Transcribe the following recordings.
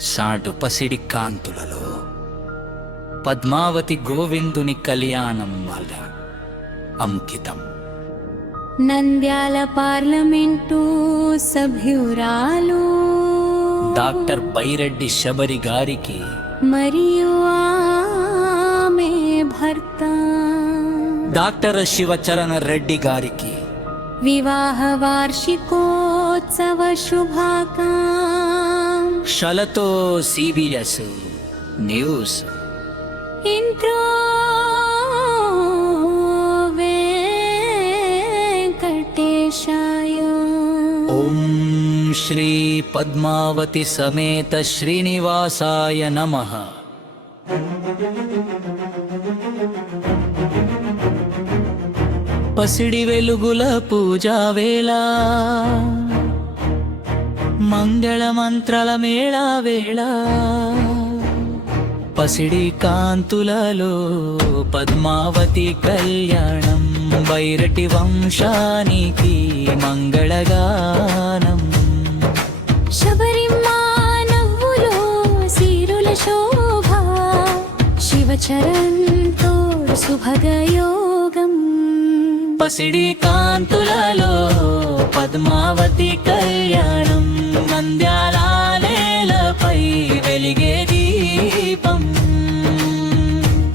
సాటు పసిడి కాంతులలో పద్మావతి గోవిందుని కళ్యాణం వల్ల అంకితం. నంద్యాల పార్లమెంటు సభ్యురాలు డాక్టర్ బైరెడ్డి శబరి గారికి మరియు ఆమె భర్త డాక్టర్ శివచరణ రెడ్డి గారికి వివాహ వార్షికోత్సవ శుభాకాంక్షలతో CBS న్యూస్. ఇంట్రో వెంకటేశాయ. ఓం శ్రీ పద్మావతి సమేత శ్రీనివాసాయ నమః. పసిడి వెలుగుల పూజా వేళ, మంగళ మంత్రాల మేళ వేళ, పసిడి కాంతులలో పద్మావతి కళ్యాణం, బైరటి వంశానికి మంగళగానం. శబరిమ్మ నవ్వులో సిరుల శోభ, శివచరణ్ తోడు శుభగయోగం. పసిడి కాంతులలో పద్మావతి కళ్యాణం, నంద్యాల నేలపై వెలిగే దీపం,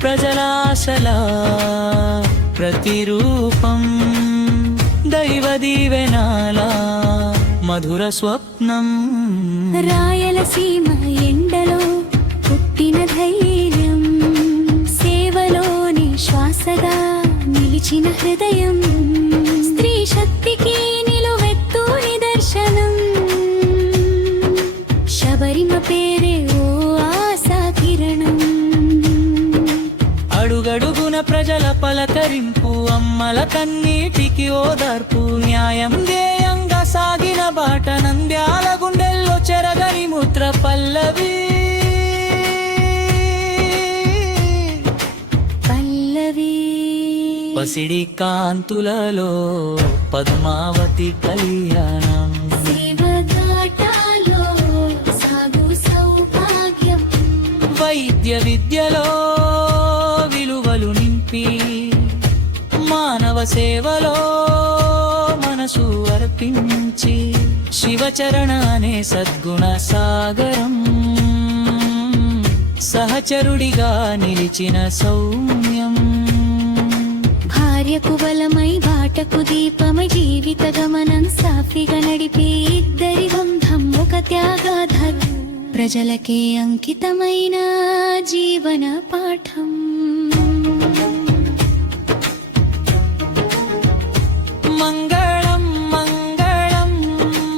ప్రజలాశల ప్రతిరూపం, దైవ దీవెనాల మధుర స్వప్నం. రాయలసీమ ఎండలో పుట్టిన ధైర్యం, సేవలోని శ్వాసగా నిలిచిన హృదయం, స్త్రీ శక్తికి నిలువెత్తు నిదర్శనం. శబరిమ పేరే ఓ ఆశా కిరణం. అడుగడుగున ప్రజల పలకరింపు, అమ్మల కన్నీటికి ఓదార్పు, న్యాయం ధ్యేయంగా సాగిన బాట, నంద్యాల గుండెల్లో చెరగని ముద్ర పల్లవి. పసిడి కాంతులలో పద్మావతి కళ్యాణం, శివఘాటాలో సాగు సౌభాగ్యం, వైద్య విద్యలో విలువలు నింపి, మానవ సేవలో మనసు అర్పించి, శివచరణ అనే సద్గుణ సాగరం, సహచరుడిగా నిలిచిన సౌమ్యం. భార్యకు బలమై బాటకు దీపమై జీవిత గమనం సాఫీగా నడిపే ఇద్దరి బంధం ఒక త్యాగాధర్, ప్రజలకే అంకితమైన జీవన పాఠం. మంగళం మంగళం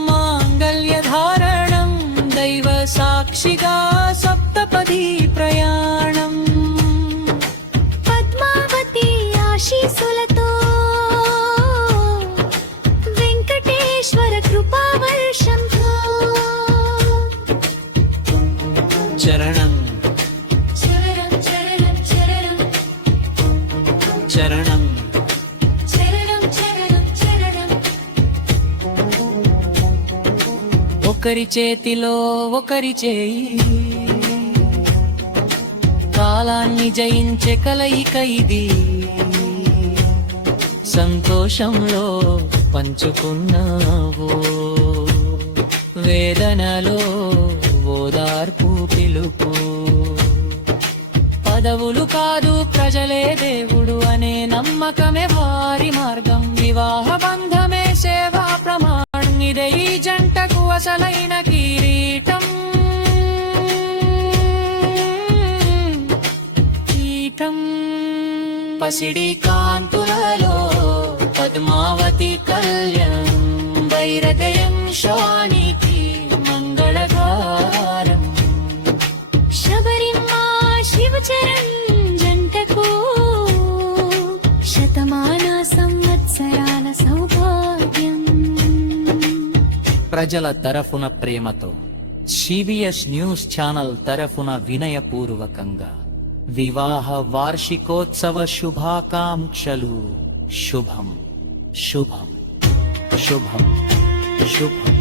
మాంగళ్యధారణం, దైవ సాక్షిగా సప్తపది ప్రయాణం. పద్మావతి ఆశీస్సులతో వెంకటేశ్వర కృపావర్షంతో చరణం చరణం చరణం చరణం చరణం చరణం చరణం చరణం. ఒకరి చేతిలో ఒకరి చేయి, కాలాన్ని జయించే కలయిక ఇది, సంతోషంలో పంచుకున్నావో, వేదనలో ఓదార్పు పిలుపు. పదవులు కాదు ప్రజలే దేవుడు అనే నమ్మకమే వారి మార్గం, వివాహ బంధమే సేవా ప్రమాణం, ఇదే ఈ జంటకు అసలైన కిరీటం. పసిడి కాంతులలో పద్మావతి కళ్యాణం, వైరదయం శానికి మంగళగారం. శబరిమ్మ శివచరణ్ జంటకు శతమాన సంవత్సరాల సౌభాగ్యం. ప్రజల తరఫున ప్రేమతో CBS న్యూస్ ఛానల్ తరఫున వినయపూర్వకంగా వివాహ వార్షికోత్సవ శుభాకాంక్షలు. శుభం శుభం శుభం శుభం.